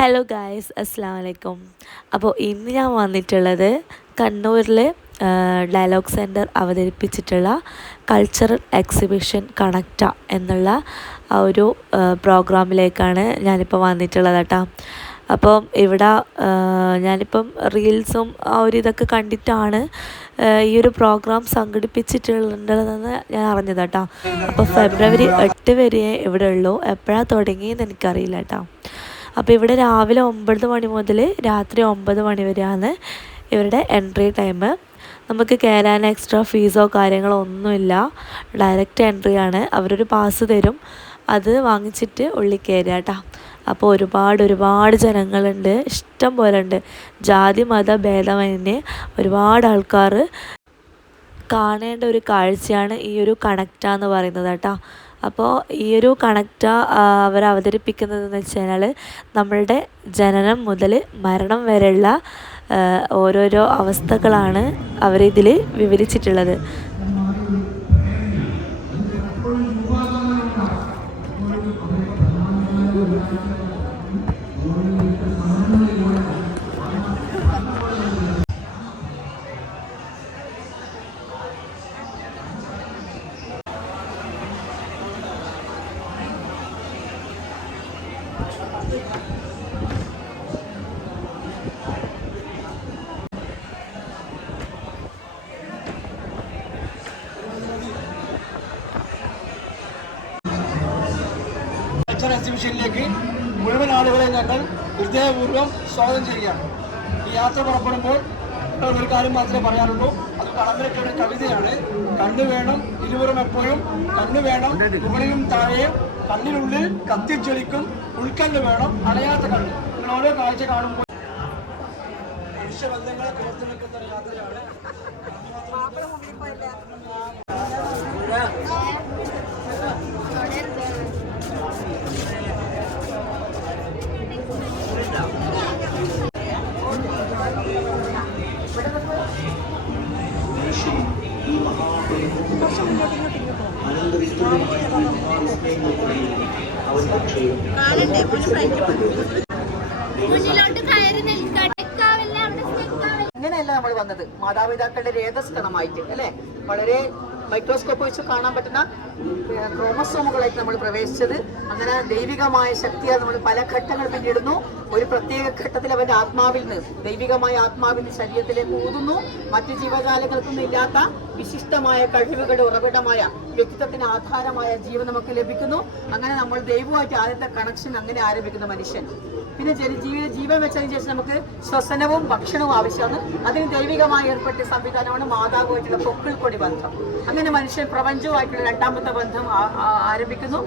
Hello guys, അസ്സാം വലൈക്കും. അപ്പോൾ ഇന്ന് ഞാൻ വന്നിട്ടുള്ളത് കണ്ണൂരിൽ ഡയലോഗ് സെൻറ്റർ അവതരിപ്പിച്ചിട്ടുള്ള കൾച്ചറൽ എക്സിബിഷൻ കണക്റ്റ എന്നുള്ള ആ ഒരു പ്രോഗ്രാമിലേക്കാണ് ഞാനിപ്പോൾ വന്നിട്ടുള്ളത് കേട്ടോ. അപ്പം ഇവിടെ ഞാനിപ്പം റീൽസും ആ ഒരു ഇതൊക്കെ കണ്ടിട്ടാണ് ഈ ഒരു പ്രോഗ്രാം സംഘടിപ്പിച്ചിട്ടുള്ളതെന്ന് ഞാൻ അറിഞ്ഞത് കേട്ടോ. അപ്പോൾ ഫെബ്രുവരി 8 വരെ ഇവിടെ ഉള്ളൂ. എപ്പോഴാണ് തുടങ്ങിയെന്ന് എനിക്കറിയില്ല കേട്ടോ. അപ്പോൾ ഇവിടെ രാവിലെ 9 മണി മുതൽ രാത്രി 9 മണി വരെയാണ് ഇവരുടെ എൻട്രി ടൈം. നമുക്ക് കയറാൻ എക്സ്ട്രാ ഫീസോ കാര്യങ്ങളോ ഒന്നുമില്ല, ഡയറക്റ്റ് എൻട്രിയാണ്. അവരൊരു പാസ് തരും, അത് വാങ്ങിച്ചിട്ട് ഉള്ളിൽ കയറുക കേട്ടോ. അപ്പോൾ ഒരുപാട് ജനങ്ങളുണ്ട്, ഇഷ്ടം പോലെ ഉണ്ട്. ജാതി മത ഭേദമന്യേ ഒരുപാട് ആൾക്കാർ കാണേണ്ട ഒരു കാഴ്ചയാണ് ഈ ഒരു കണക്റ്റ എന്ന് പറയുന്നത് കേട്ടോ. അപ്പോൾ ഈ ഒരു കണക്റ്റ അവർ അവതരിപ്പിക്കുന്നതെന്ന് വെച്ച് കഴിഞ്ഞാൽ നമ്മളുടെ ജനനം മുതൽ മരണം വരെയുള്ള ഓരോരോ അവസ്ഥകളാണ് അവരിതിൽ വിവരിച്ചിട്ടുള്ളത്. എക്സിബിഷനിലേക്ക് മുഴുവൻ ആളുകളെ ഞങ്ങൾ ഹൃദയപൂർവ്വം സ്വാഗതം ചെയ്യുകയാണ്. ഈ യാത്ര പുറപ്പെടുമ്പോൾ ഒരു കാര്യം മാത്രമേ പറയാനുള്ളൂ. അത് കളമരക്കയുടെ കവിതയാണ്. കണ്ണു വേണം ഇരുവരും എപ്പോഴും, കണ്ണു വേണം മുകളിലും താഴെയും, കണ്ണിനുള്ളിൽ കത്തിജ്വലിക്കും ഉൾക്കണ്ണ് വേണം അണയാത്ത കണ്ണ്. നിങ്ങൾ ഓരോ കാഴ്ച കാണുമ്പോൾ മനുഷ്യബന്ധങ്ങളെ പുറത്തു നിൽക്കുന്ന ഒരു യാത്രയാണ്. ഇങ്ങനെയല്ല നമ്മൾ വന്നത്, മാതാപിതാക്കളുടെ രേതസ്കണമായിട്ട് അല്ലെ, വളരെ മൈക്രോസ്കോപ്പ് വെച്ച് കാണാൻ പറ്റുന്ന ക്രോമസോമുകളായിട്ട് നമ്മൾ പ്രവേശിച്ചത്. അങ്ങനെ ദൈവികമായ ശക്തിയെ നമ്മൾ പല ഘട്ടങ്ങൾ പിന്നിടുന്നു. ഒരു പ്രത്യേക ഘട്ടത്തിൽ അവന്റെ ആത്മാവിൽ നിന്ന്, ദൈവികമായ ആത്മാവിന്റെ ശരീരത്തിലേക്ക് ഊതുന്നു. മറ്റു ജീവജാലങ്ങൾക്കൊന്നും ഇല്ലാത്ത വിശിഷ്ടമായ കഴിവുകളുടെ ഉറവിടമായ വ്യക്തിത്വത്തിന് ആധാരമായ ജീവൻ നമുക്ക് ലഭിക്കുന്നു. അങ്ങനെ നമ്മൾ ദൈവമായിട്ട് ആദ്യത്തെ കണക്ഷൻ അങ്ങനെ ആരംഭിക്കുന്ന മനുഷ്യൻ. പിന്നെ ജീവൻ വെച്ചതിന് ശേഷം നമുക്ക് ശ്വസനവും ഭക്ഷണവും ആവശ്യമാണ്. അതിന് ദൈവികമായി ഏർപ്പെട്ട സംവിധാനമാണ് മാതാവുമായിട്ടുള്ള പൊക്കിൾ കൊടി ബന്ധം. അങ്ങനെ മനുഷ്യൻ പ്രപഞ്ചവുമായിട്ടുള്ള രണ്ടാമത്തെ ബന്ധം ആരംഭിക്കുന്നു.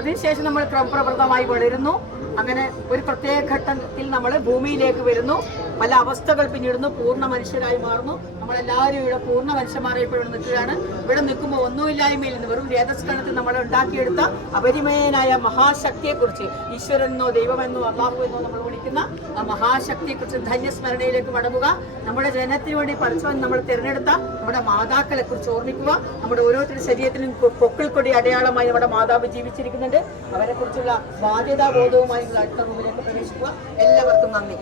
അതിനുശേഷം നമ്മൾ ക്രമപ്രവൃത്തമായി വളരുന്നു. അങ്ങനെ ഒരു പ്രത്യേക ഘട്ടത്തിൽ നമ്മൾ ഭൂമിയിലേക്ക് വരുന്നു. പല അവസ്ഥകൾ പിന്നിടുന്നു, പൂർണ്ണ മനുഷ്യരായി മാറുന്നു. നമ്മളെല്ലാവരും ഇവിടെ പൂർണ്ണ മനുഷ്യന്മാരെ ഇവിടെ നിൽക്കുകയാണ്. ഇവിടെ നിൽക്കുമ്പോൾ ഒന്നുമില്ലായ്മയിൽ നിന്ന് വെറും രേതസ്കണത്തിൽ നമ്മൾ ഉണ്ടാക്കിയെടുത്ത അപരിമേയനായ മഹാശക്തിയെക്കുറിച്ച്, ഈശ്വരനെന്നോ ദൈവമെന്നോ അള്ളാഹു എന്നോ നമ്മൾ വിളിക്കുന്ന ആ മഹാശക്തിയെക്കുറിച്ച് ധന്യസ്മരണയിലേക്ക് മടങ്ങുക. നമ്മുടെ ജനത്തിന് വേണ്ടി പഠിച്ചവൻ നമ്മൾ തിരഞ്ഞെടുത്ത നമ്മുടെ മാതാക്കളെ കുറിച്ച് ഓർമ്മിക്കുക. നമ്മുടെ ഓരോരുത്തരുടെ ശരീരത്തിലും പൊക്കിൾ കൊടി അടയാളമായി നമ്മുടെ മാതാവ് ജീവിച്ചിരിക്കുന്നുണ്ട്. അവരെ കുറിച്ചുള്ള ബാധ്യതാബോധവുമായി അടുത്ത റൂമിലേക്ക് പ്രവേശിക്കുക. എല്ലാവർക്കും നന്ദി.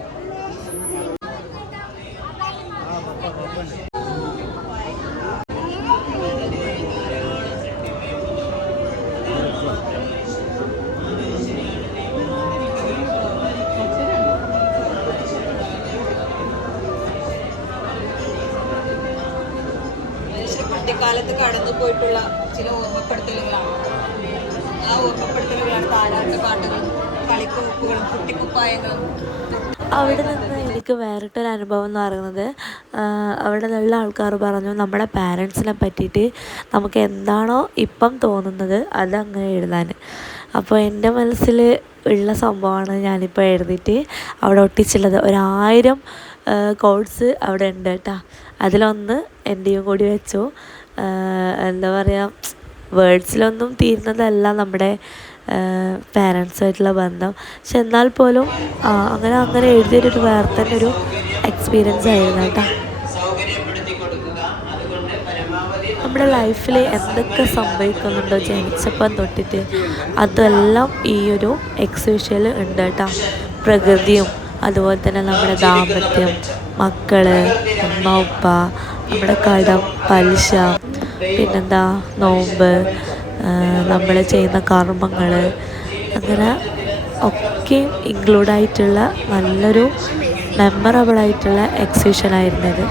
കുട്ടിക്കാലത്ത് കടന്നു പോയിട്ടുള്ള ചില ഓർമ്മപ്പെടുത്തലുകളാണ്. ആ ഓർമ്മപ്പെടുത്തലുകളാണ് താരാട്ട് പാട്ടുകളും കളിക്കുപ്പുകളും കുട്ടിക്കുപ്പായങ്ങളും. അവിടെ നിന്ന് എനിക്ക് വേറിട്ടൊരു അനുഭവം എന്ന് പറയുന്നത്, അവിടെ നിന്നുള്ള ആൾക്കാർ പറഞ്ഞു നമ്മുടെ പാരൻസിനെ പറ്റിയിട്ട് നമുക്ക് എന്താണോ ഇപ്പം തോന്നുന്നത് അതങ്ങനെ എഴുതാൻ. അപ്പോൾ എൻ്റെ മനസ്സിൽ ഉള്ള സംഭവമാണ് ഞാനിപ്പോൾ എഴുതിയിട്ട് അവിടെ ഒട്ടിച്ചുള്ളത്. 1000 കോഡ്സ് അവിടെ ഉണ്ട് കേട്ടോ. അതിലൊന്ന് എൻ്റെയും കൂടി വെച്ചു. എന്താ പറയുക, വേർഡ്സിലൊന്നും തീരുന്നതല്ല നമ്മുടെ പാരൻസുമായിട്ടുള്ള ബന്ധം. പക്ഷെ എന്നാൽ പോലും അങ്ങനെ എഴുതിയൊരു വേറെ തന്നെ ഒരു എക്സ്പീരിയൻസ് ആയിരുന്നു കേട്ടോ. നമ്മുടെ ലൈഫിൽ എന്തൊക്കെ സംഭവിക്കുന്നുണ്ടോ ജനിച്ചപ്പം തൊട്ടിട്ട്, അതെല്ലാം ഈ ഒരു എക്സിബിഷനിൽ ഉണ്ട് കേട്ടോ. പ്രകൃതിയും അതുപോലെ തന്നെ നമ്മുടെ ദാമ്പത്യം, മക്കൾ, ഉമ്മ ഉപ്പ, നമ്മുടെ കടം, പലിശ, പിന്നെന്താ നോമ്പ്, നമ്മൾ ചെയ്യുന്ന കർമ്മങ്ങൾ, അങ്ങനെ ഒക്കെ ഇൻക്ലൂഡായിട്ടുള്ള നല്ലൊരു മെമ്മറബിളായിട്ടുള്ള എക്സിബിഷനായിരുന്നു ഇത്.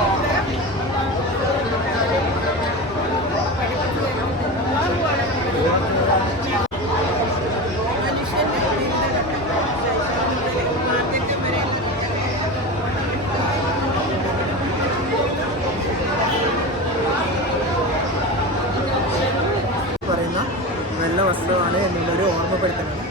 പറയുന്ന നല്ല വസ്ത്രമാണ് എന്നുള്ളൊരു ഓർമ്മപ്പെടുത്തലാണ്.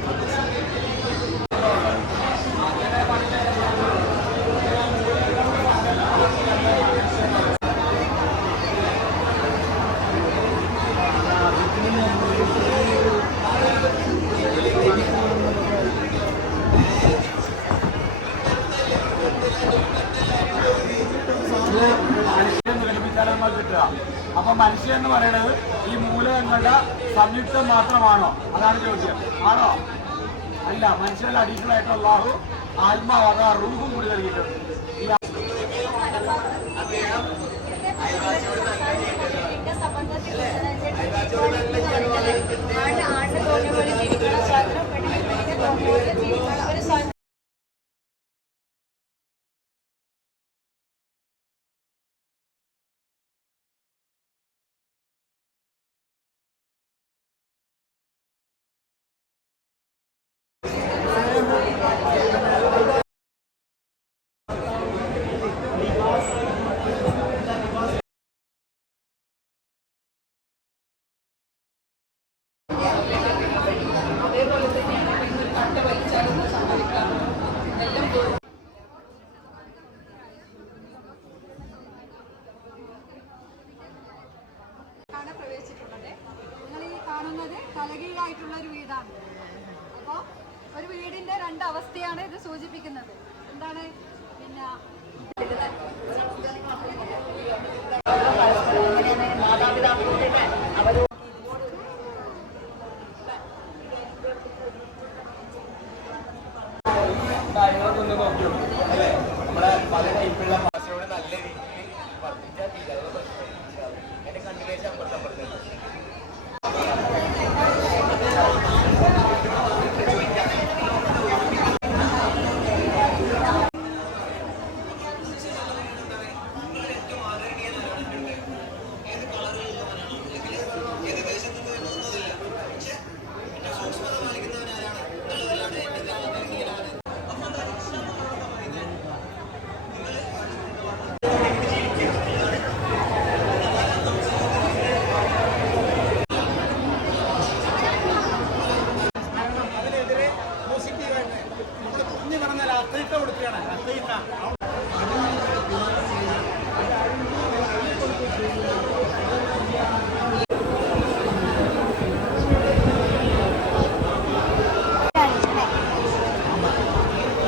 അപ്പൊ മനുഷ്യൻ എന്ന് പറയുന്നത് ഈ മൂലകങ്ങളുടെ സംയുക്തം മാത്രമാണോ? അതാണ് ചോദ്യം. ആണോ? അല്ല. മനുഷ്യരുടെ അഡീഷണൽ ആയിട്ട് അല്ലാഹു ആത്മാവ്, അതാ റൂഹും കൂടി നൽകിയിട്ടുണ്ട്. പ്രവേശിച്ചിട്ടുള്ളത് നിങ്ങൾ ഈ കാണുന്നത് തലകീഴായിട്ടുള്ള ഒരു വീടാണ്. അപ്പോൾ ഒരു വീടിന്റെ രണ്ടവസ്ഥയാണ് ഇത് സൂചിപ്പിക്കുന്നത്. എന്താണ്? പിന്നെ നമ്മുടെ പല ടൈപ്പുള്ള ഭാഷയോട് നല്ല രീതിയിൽ വർദ്ധിച്ചാൽ എന്റെ കണ്ടിലേശം അപ്പുറത്തപ്പുറത്ത്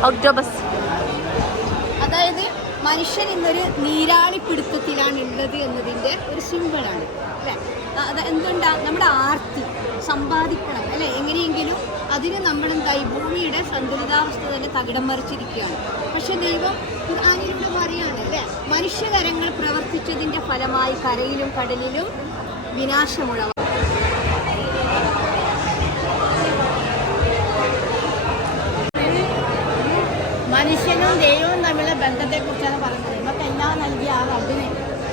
ഒക്ടോബസ്. അതായത് മനുഷ്യൻ ഇന്നൊരു നീരാളിപ്പിടുത്തത്തിലാണ് ഉള്ളത് എന്നതിൻ്റെ ഒരു സിമ്പിളാണ് അല്ലേ? അത് എന്തുണ്ടാ നമ്മുടെ ആർത്തി സമ്പാദിക്കണം അല്ലേ? എങ്ങനെയെങ്കിലും അതിന് നമ്മളെന്തായി ഭൂമിയുടെ സന്തുലിതാവസ്ഥ തന്നെ തകിടം മറിച്ചിരിക്കുകയാണ്. പക്ഷെ ദൈവം ഖുർആനിലൂടെ പറയാണ് അല്ലേ, മനുഷ്യകരങ്ങൾ പ്രവർത്തിച്ചതിൻ്റെ ഫലമായി കരയിലും കടലിലും വിനാശമുളവാ. മനുഷ്യനും ദൈവവും തമ്മിലുള്ള ബന്ധത്തെക്കുറിച്ചാണ് പറയുന്നത്. നമുക്ക് എല്ലാം നൽകിയ ആ റബ്ബിനെ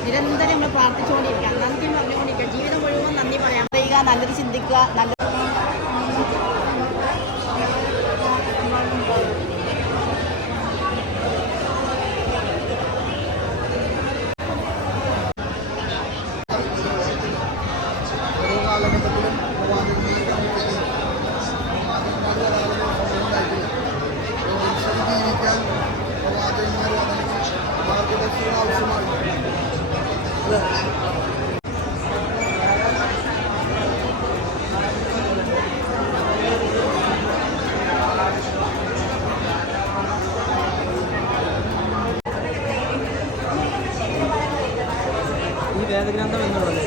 നിരന്തരം നമ്മൾ പ്രാർത്ഥിച്ചുകൊണ്ടിരിക്കുക, നന്ദി പറഞ്ഞുകൊണ്ടിരിക്കുക, ജീവിതം മുഴുവൻ നന്ദി പറയാൻ പറയുക, നല്ലത് ചിന്തിക്കുക, നല്ല ഓരോ കാലഘട്ടത്തിലും ജീവിക്കാൻ പ്രവാചകന്മാർ മാർഗദർശികൾ ആവശ്യമാണ്. ഈ വേദഗ്രന്ഥം എന്നുള്ളത്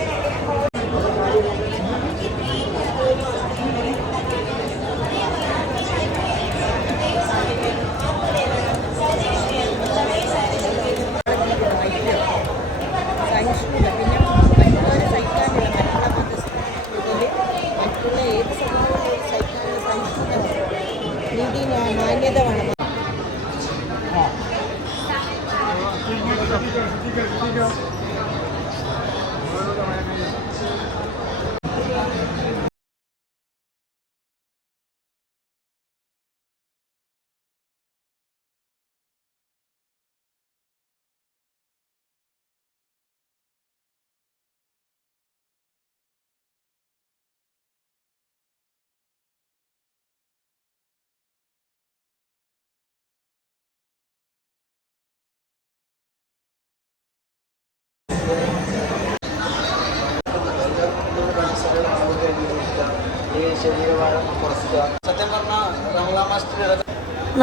ശരീരഭാരം കുറയ്ക്കുക. സത്യം പറഞ്ഞാൽ റമളാൻ മാസത്തിൽ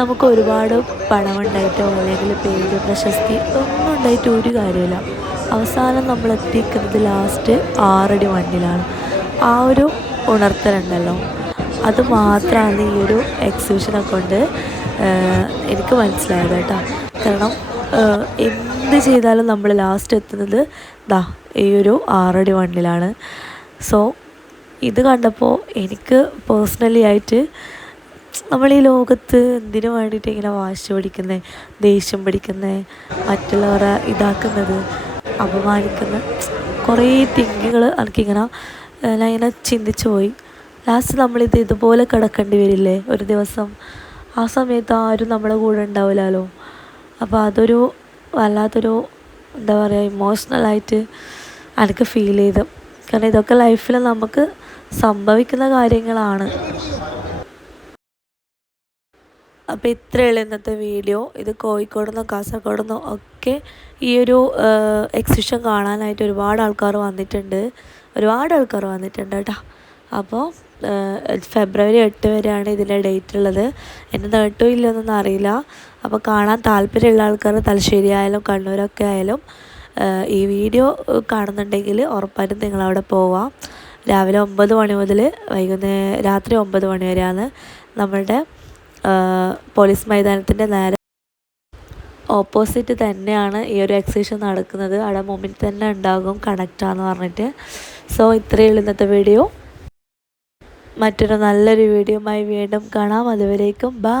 നമുക്ക് ഒരുപാട് പണമുണ്ടായിട്ടോ അല്ലെങ്കിൽ പേര് പ്രശസ്തി ഒന്നും ഉണ്ടായിട്ട് ഒരു കാര്യമില്ല. അവസാനം നമ്മൾ എത്തിക്കുന്നത് ലാസ്റ്റ് 6 അടി മണ്ണിലാണ്. ആ ഒരു ഉണർത്തലുണ്ടല്ലോ, അത് മാത്രമാണ് ഈ ഒരു എക്സിബിഷനെ കൊണ്ട് എനിക്ക് മനസ്സിലായത് കേട്ടോ. കാരണം എന്ത് ചെയ്താലും നമ്മൾ ലാസ്റ്റ് എത്തുന്നത് ഈ ഒരു 6 അടി മണ്ണിലാണ്. സോ ഇത് കണ്ടപ്പോൾ എനിക്ക് പേഴ്സണലി ആയിട്ട് നമ്മൾ ഈ ലോകത്ത് എന്തിനു വേണ്ടിയിട്ട് ഇങ്ങനെ വാശി പിടിക്കുന്നത്, ദേഷ്യം പിടിക്കുന്നത്, മറ്റുള്ളവരെ ഇതാക്കുന്നത്, അപമാനിക്കുന്ന കുറേ തിങ്കിങ്ങൾ എനിക്കിങ്ങനെ ഞാൻ ഇങ്ങനെ ചിന്തിച്ചു പോയി. ലാസ്റ്റ് നമ്മളിത് ഇതുപോലെ കിടക്കേണ്ടി വരില്ലേ ഒരു ദിവസം? ആ സമയത്ത് ആരും നമ്മളെ കൂടെ ഉണ്ടാവില്ലല്ലോ. അപ്പോൾ അതൊരു വല്ലാത്തൊരു എന്താ പറയുക, ഇമോഷണലായിട്ട് എനിക്ക് ഫീൽ ചെയ്തു. കാരണം ഇതൊക്കെ ലൈഫിൽ നമുക്ക് സംഭവിക്കുന്ന കാര്യങ്ങളാണ്. അപ്പോൾ ഇത്രയുള്ള ഇന്നത്തെ വീഡിയോ. ഇത് കോഴിക്കോട് നിന്നോ കാസർഗോഡ് നിന്നോ ഒക്കെ ഈ ഒരു എക്സിബിഷൻ കാണാനായിട്ട് ഒരുപാട് ആൾക്കാർ വന്നിട്ടുണ്ട് കേട്ടോ. അപ്പോൾ ഫെബ്രുവരി 8 വരെയാണ് ഇതിൻ്റെ ഡേറ്റ് ഉള്ളത്. എൻ്റെ നേട്ടവും ഇല്ലയെന്നൊന്നും അറിയില്ല. അപ്പോൾ കാണാൻ താല്പര്യമുള്ള ആൾക്കാർ തലശ്ശേരി ആയാലും കണ്ണൂരൊക്കെ ആയാലും ഈ വീഡിയോ കാണുന്നുണ്ടെങ്കിൽ ഉറപ്പായിട്ടും നിങ്ങളവിടെ പോവാം. രാവിലെ 9 മണി മുതൽ രാത്രി 9 മണി വരെയാണ് നമ്മളുടെ പോലീസ് മൈതാനത്തിൻ്റെ നേരെ ഓപ്പോസിറ്റ് തന്നെയാണ് ഈ ഒരു എക്സിബിഷൻ നടക്കുന്നത്. അവിടെ മുമ്പിൽ തന്നെ ഉണ്ടാകും കണക്റ്റാന്ന് പറഞ്ഞിട്ട്. സോ ഇത്രയേ ഉള്ളൂ ഇന്നത്തെ വീഡിയോ. മറ്റൊരു നല്ലൊരു വീഡിയോയുമായി വീണ്ടും കാണാം. അതുവരേക്കും ബൈ.